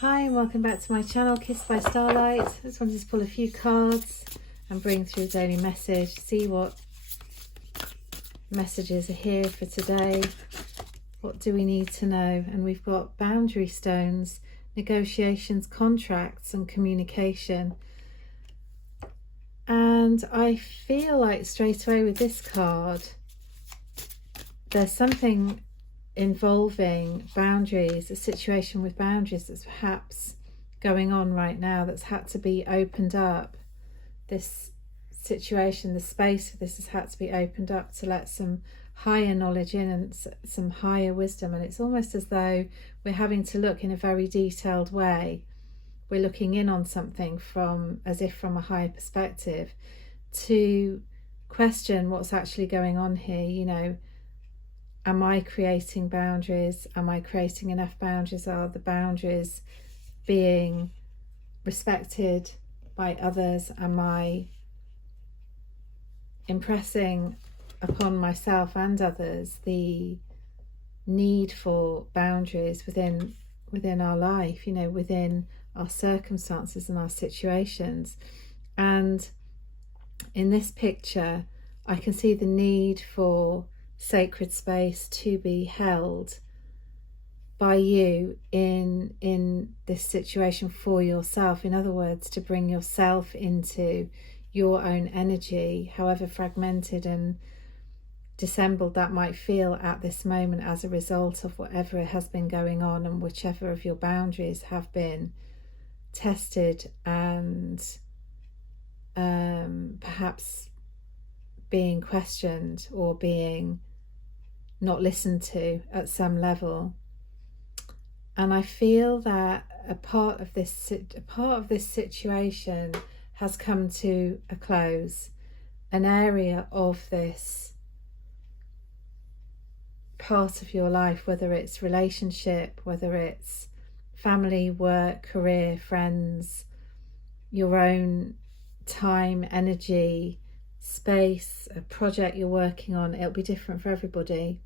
Hi and welcome back to my channel, Kissed by Starlight. I just wanted to pull a few cards and bring through a daily message, see what messages are here for today. What do we need to know? And we've got boundary stones, negotiations, contracts and communication. And I feel like straight away with this card, there's something involving boundaries, a situation with boundaries that's perhaps going on right now that's had to be opened up. This situation, the space for this has had to be opened up to let some higher knowledge in and some higher wisdom. And it's almost as though we're having to look in a very detailed way. We're looking in on something from, as if from a higher perspective, to question what's actually going on here. You know, am I creating boundaries? Am I creating enough boundaries? Are the boundaries being respected by others? Am I impressing upon myself and others the need for boundaries within our life, you know, within our circumstances and our situations? And in this picture, I can see the need for sacred space to be held by you in this situation for yourself. In other words, to bring yourself into your own energy, however fragmented and dissembled that might feel at this moment as a result of whatever has been going on, and whichever of your boundaries have been tested and perhaps being questioned or being not listened to at some level. And I feel that a part of this situation has come to a close. An area of this part of your life, whether it's relationship, whether it's family, work, career, friends, your own time, energy, space, a project you're working on, it'll be different for everybody.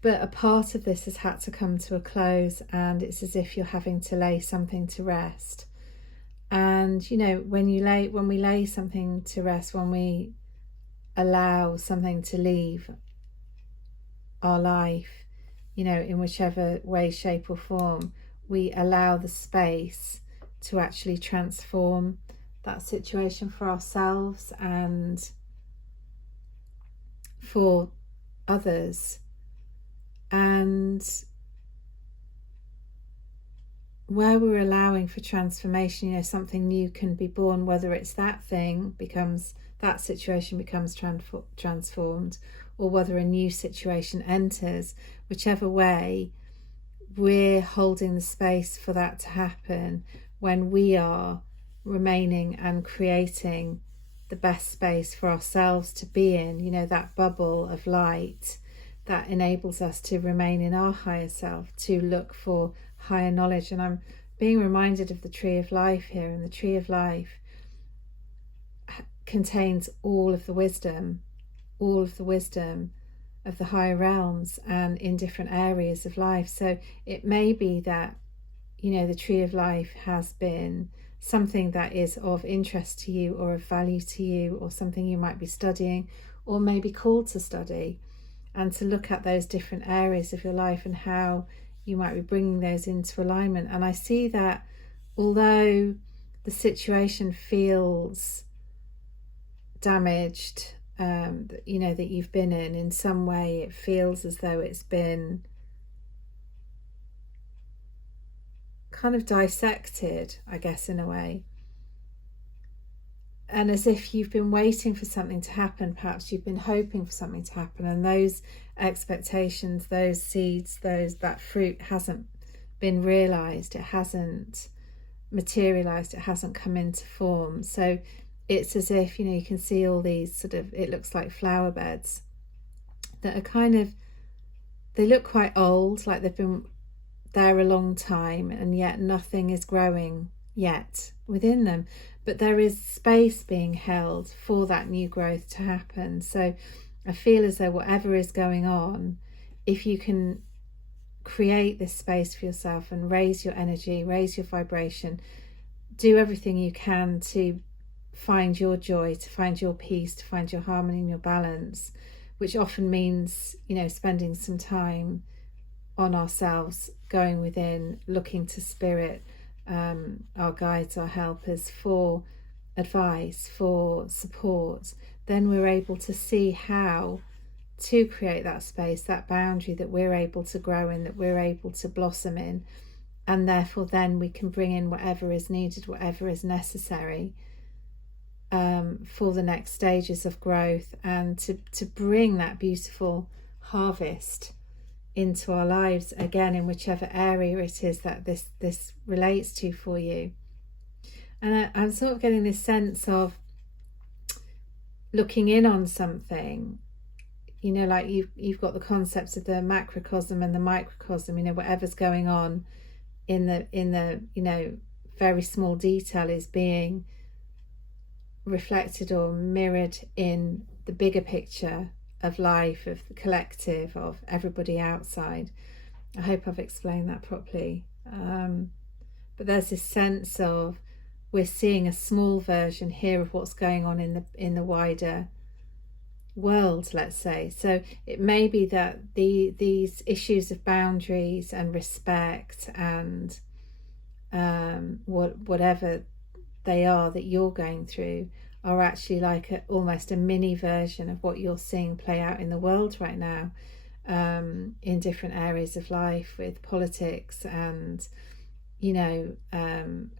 But a part of this has had to come to a close, and it's as if you're having to lay something to rest. And you know, when we lay something to rest, when we allow something to leave our life, you know, in whichever way, shape or form, we allow the space to actually transform that situation for ourselves and for others. And where we're allowing for transformation, you know, something new can be born, whether it's that situation becomes transformed, or whether a new situation enters. Whichever way, we're holding the space for that to happen when we are remaining and creating the best space for ourselves to be in, you know, that bubble of light that enables us to remain in our higher self, to look for higher knowledge. And I'm being reminded of the Tree of Life here, and the Tree of Life contains all of the wisdom of the higher realms and in different areas of life. So it may be that, you know, the Tree of Life has been something that is of interest to you or of value to you, or something you might be studying or maybe called to study, and to look at those different areas of your life and how you might be bringing those into alignment. And I see that although the situation feels damaged, you know, that you've been in some way, it feels as though it's been kind of dissected, I guess, in a way. And as if you've been waiting for something to happen, perhaps you've been hoping for something to happen, and those expectations, those seeds, that fruit hasn't been realized, it hasn't materialized, it hasn't come into form. So it's as if, you know, you can see all these sort of, it looks like flower beds that are kind of, they look quite old, like they've been there a long time, and yet nothing is growing yet within them, but there is space being held for that new growth to happen. So I feel as though whatever is going on, if you can create this space for yourself and raise your energy, raise your vibration, do everything you can to find your joy, to find your peace, to find your harmony and your balance, which often means, you know, spending some time on ourselves, going within, looking to spirit, our guides, our helpers, for advice, for support. Then we're able to see how to create that space, that boundary that we're able to grow in, that we're able to blossom in, and therefore then we can bring in whatever is needed, whatever is necessary for the next stages of growth, and to bring that beautiful harvest into our lives again, in whichever area it is that this relates to for you. And I'm sort of getting this sense of looking in on something, you know, like you've got the concepts of the macrocosm and the microcosm, you know, whatever's going on in the you know, very small detail is being reflected or mirrored in the bigger picture of life, of the collective, of everybody outside. I hope I've explained that properly. But there's this sense of we're seeing a small version here of what's going on in the wider world, let's say. So it may be that these issues of boundaries and respect and whatever they are that you're going through are actually like almost a mini version of what you're seeing play out in the world right now, in different areas of life, with politics and, you know,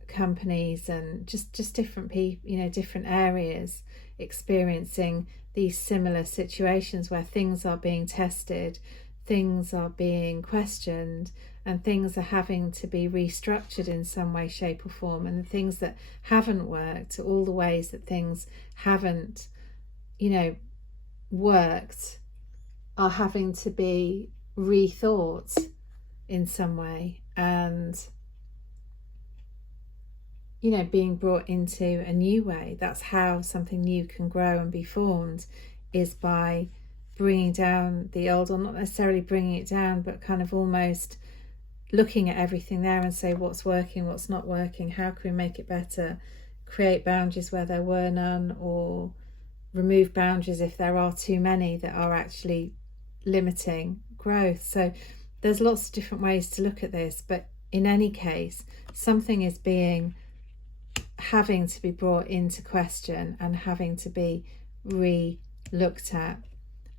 companies and just different people, you know, different areas experiencing these similar situations where things are being tested, things are being questioned, and things are having to be restructured in some way, shape or form. And the things that haven't worked, all the ways that things haven't, you know, worked, are having to be rethought in some way, and, you know, being brought into a new way. That's how something new can grow and be formed, is by bringing down the old, or not necessarily bringing it down, but kind of almost looking at everything there and say what's working, what's not working, how can we make it better, create boundaries where there were none, or remove boundaries if there are too many that are actually limiting growth. So there's lots of different ways to look at this, but in any case, something is having to be brought into question and having to be re-looked at.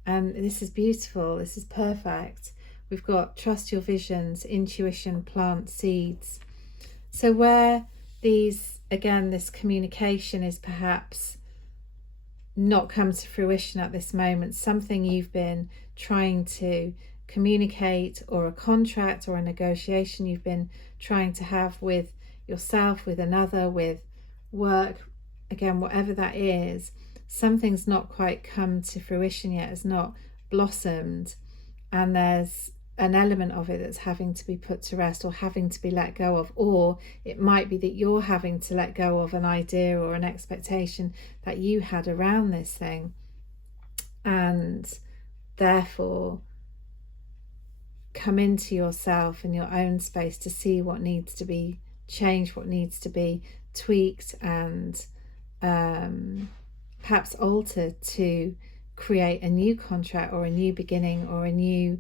And this is beautiful, this is perfect. We've got trust your visions, intuition, plant seeds. So where these, again, this communication is perhaps not come to fruition at this moment, something you've been trying to communicate, or a contract or a negotiation you've been trying to have with yourself, with another, with work, again, whatever that is, something's not quite come to fruition yet, has not blossomed, and there's an element of it that's having to be put to rest or having to be let go of. Or it might be that you're having to let go of an idea or an expectation that you had around this thing, and therefore come into yourself and your own space to see what needs to be changed, what needs to be tweaked and perhaps altered to create a new contract or a new beginning or a new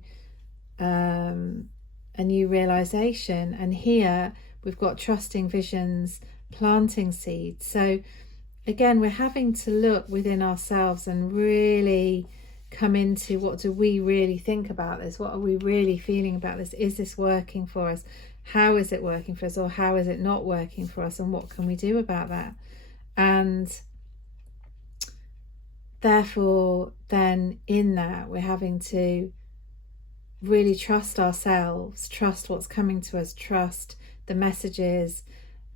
realization. And here we've got trusting visions, planting seeds. So again, we're having to look within ourselves and really come into, what do we really think about this? What are we really feeling about this? Is this working for us? How is it working for us, or how is it not working for us, and what can we do about that? And therefore then in that we're having to really trust ourselves, trust what's coming to us, trust the messages,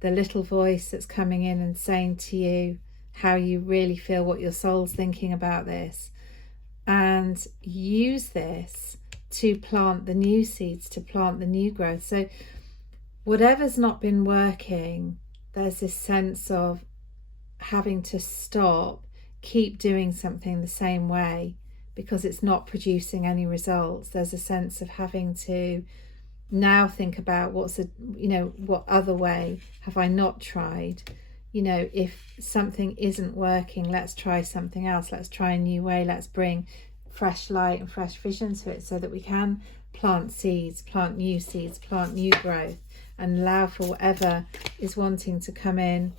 the little voice that's coming in and saying to you how you really feel, what your soul's thinking about this, and use this to plant the new seeds, to plant the new growth. So whatever's not been working, there's this sense of having to stop, keep doing something the same way because it's not producing any results. There's a sense of having to now think about what other way have I not tried. If something isn't working, let's try something else. Let's try a new way. Let's bring fresh light and fresh vision to it, so that we can plant seeds, plant new seeds, plant new growth, and allow for whatever is wanting to come in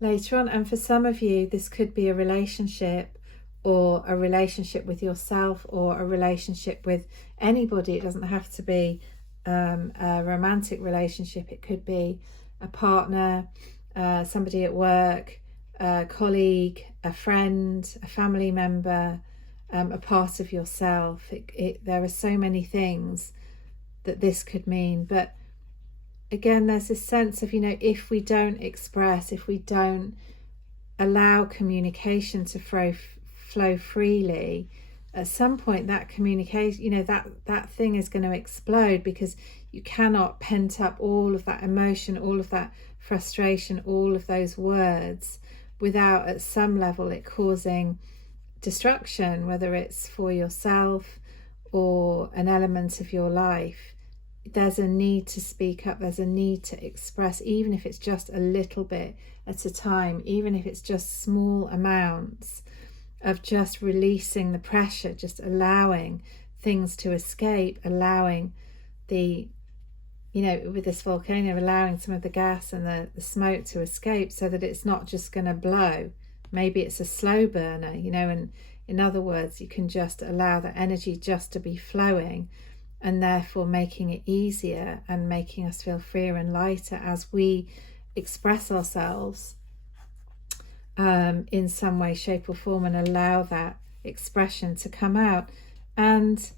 later on. And for some of you, this could be a relationship, or a relationship with yourself, or a relationship with anybody. It doesn't have to be a romantic relationship. It could be a partner, somebody at work, a colleague, a friend, a family member, a part of yourself. There are so many things that this could mean. But again, there's this sense of, if we don't express, if we don't allow communication to flow freely, at some point that communication, that thing is going to explode, because you cannot pent up all of that emotion, all of that frustration, all of those words, without at some level it causing destruction, whether it's for yourself or an element of your life. There's a need to speak up. There's a need to express, even if it's just a little bit at a time, even if it's just small amounts of just releasing the pressure, just allowing things to escape, allowing with this volcano, allowing some of the gas and the smoke to escape, so that it's not just going to blow. Maybe it's a slow burner, and in other words, you can just allow the energy just to be flowing, and therefore making it easier and making us feel freer and lighter as we express ourselves in some way, shape or form, and allow that expression to come out. And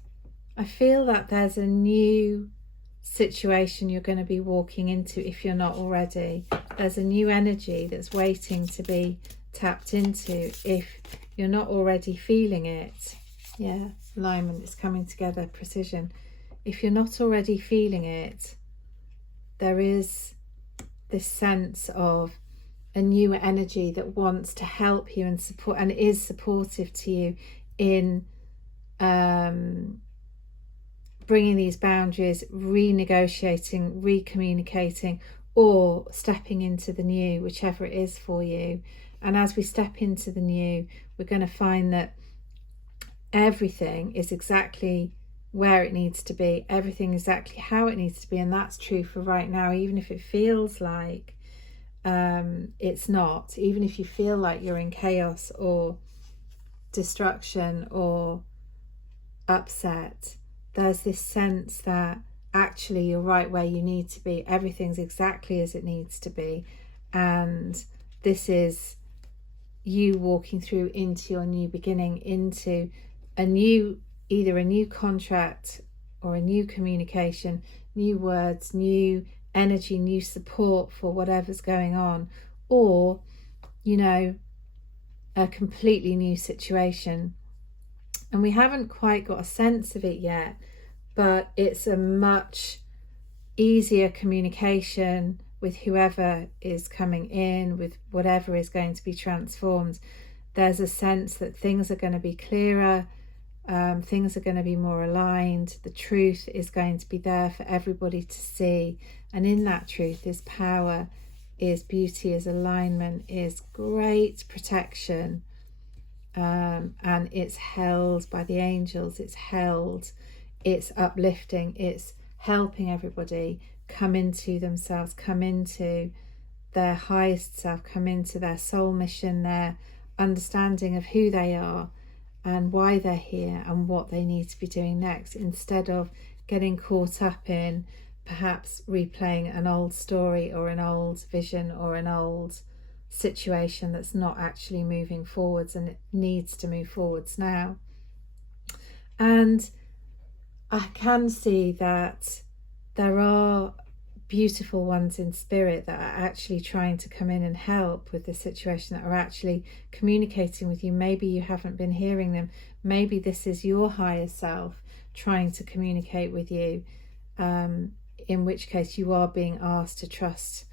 I feel that there's a new situation you're going to be walking into, if you're not already. There's a new energy that's waiting to be tapped into, if you're not already feeling it. Yeah, alignment is coming together, precision. If you're not already feeling it, there is this sense of a new energy that wants to help you and support, and is supportive to you in bringing these boundaries, renegotiating, recommunicating, or stepping into the new, whichever it is for you. And as we step into the new, we're going to find that everything is exactly where it needs to be, everything exactly how it needs to be. And that's true for right now, even if it feels like it's not, even if you feel like you're in chaos or destruction or upset. There's this sense that actually you're right where you need to be. Everything's exactly as it needs to be. And this is you walking through into your new beginning, into either a new contract or a new communication, new words, new energy, new support for whatever's going on, or, a completely new situation. And we haven't quite got a sense of it yet, but it's a much easier communication with whoever is coming in, with whatever is going to be transformed. There's a sense that things are going to be clearer, things are going to be more aligned, the truth is going to be there for everybody to see, and in that truth is power, is beauty, is alignment, is great protection. And it's held by the angels, it's uplifting, it's helping everybody come into themselves, come into their highest self, come into their soul mission, their understanding of who they are and why they're here and what they need to be doing next, instead of getting caught up in perhaps replaying an old story or an old vision or an old situation that's not actually moving forwards, and it needs to move forwards now. And I can see that there are beautiful ones in spirit that are actually trying to come in and help with the situation, that are actually communicating with you. Maybe you haven't been hearing them. Maybe this is your higher self trying to communicate with you, in which case you are being asked to trust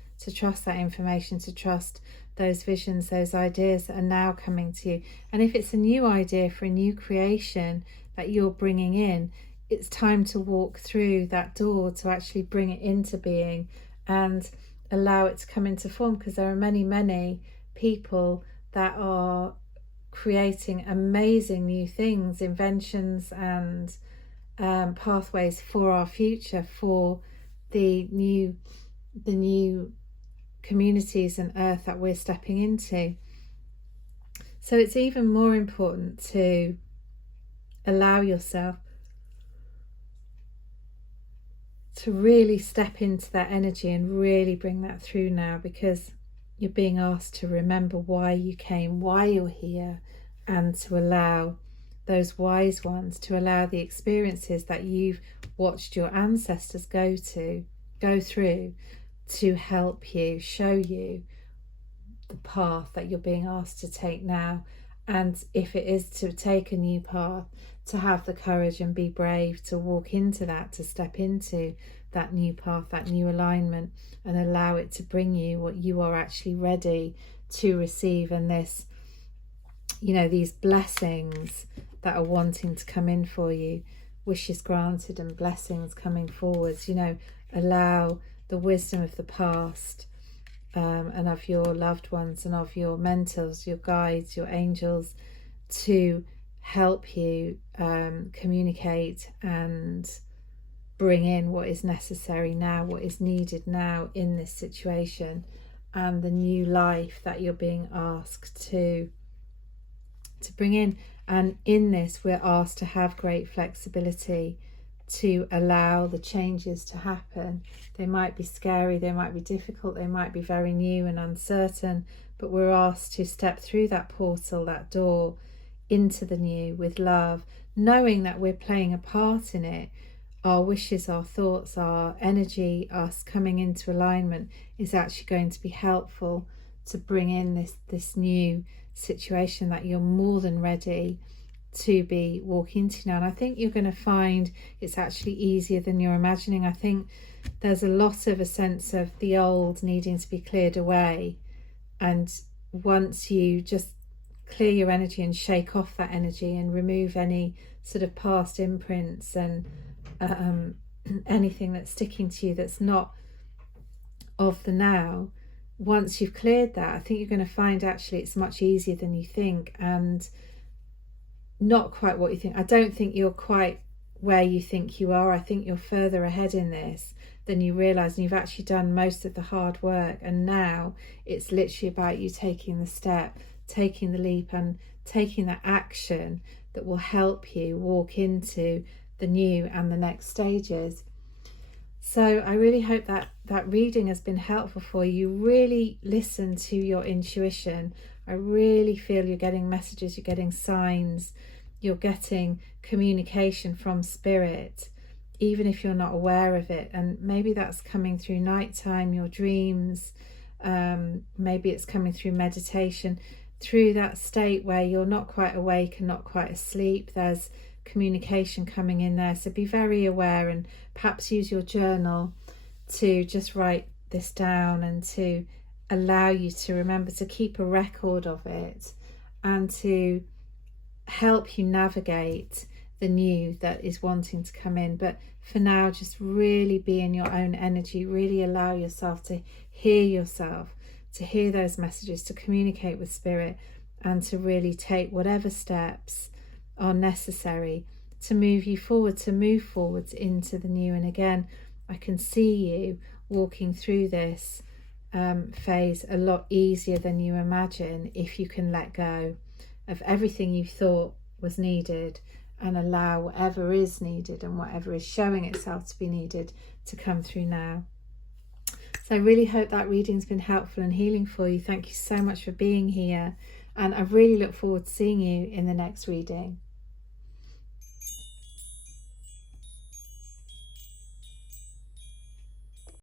that information, to trust those visions, those ideas that are now coming to you. And if it's a new idea for a new creation that you're bringing in, it's time to walk through that door, to actually bring it into being and allow it to come into form, because there are many people that are creating amazing new things, inventions and pathways for our future, for the new communities and earth that we're stepping into. So it's even more important to allow yourself to really step into that energy and really bring that through now, because you're being asked to remember why you came, why you're here, and to allow those wise ones, to allow the experiences that you've watched your ancestors go through, to help you, show you the path that you're being asked to take now. And if it is to take a new path, to have the courage and be brave to walk into that, to step into that new path, that new alignment, and allow it to bring you what you are actually ready to receive. And this, these blessings that are wanting to come in for you, wishes granted and blessings coming forwards, allow the wisdom of the past and of your loved ones and of your mentors, your guides, your angels, to help you communicate and bring in what is necessary now, what is needed now in this situation, and the new life that you're being asked to bring in. And in this, we're asked to have great flexibility, to allow the changes to happen. They might be scary, they might be difficult, they might be very new and uncertain, but we're asked to step through that portal, that door, into the new with love, knowing that we're playing a part in it. Our wishes, our thoughts, our energy, us coming into alignment is actually going to be helpful to bring in this new situation that you're more than ready to be walking into now. And I think you're going to find it's actually easier than you're imagining. I think there's a lot of a sense of the old needing to be cleared away, and once you just clear your energy and shake off that energy and remove any sort of past imprints and anything that's sticking to you that's not of the now, once you've cleared that, I think you're going to find actually it's much easier than you think, and not quite what you think. I don't think you're quite where you think you are. I think you're further ahead in this than you realise, and you've actually done most of the hard work, and now it's literally about you taking the step, taking the leap, and taking that action that will help you walk into the new and the next stages. So I really hope that reading has been helpful for you. Really listen to your intuition. I really feel you're getting messages, you're getting signs, you're getting communication from spirit, even if you're not aware of it. And maybe that's coming through nighttime, your dreams, maybe it's coming through meditation, through that state where you're not quite awake and not quite asleep. There's communication coming in there, so be very aware, and perhaps use your journal to just write this down and to allow you to remember to keep a record of it, and to help you navigate the new that is wanting to come in. But for now, just really be in your own energy, really allow yourself to hear those messages, to communicate with spirit, and to really take whatever steps are necessary to move you forward, to move forwards into the new. And again, I can see you walking through this phase a lot easier than you imagine if you can let go of everything you thought was needed and allow whatever is needed and whatever is showing itself to be needed to come through now. So I really hope that reading's been helpful and healing for you. Thank you so much for being here, and I really look forward to seeing you in the next reading.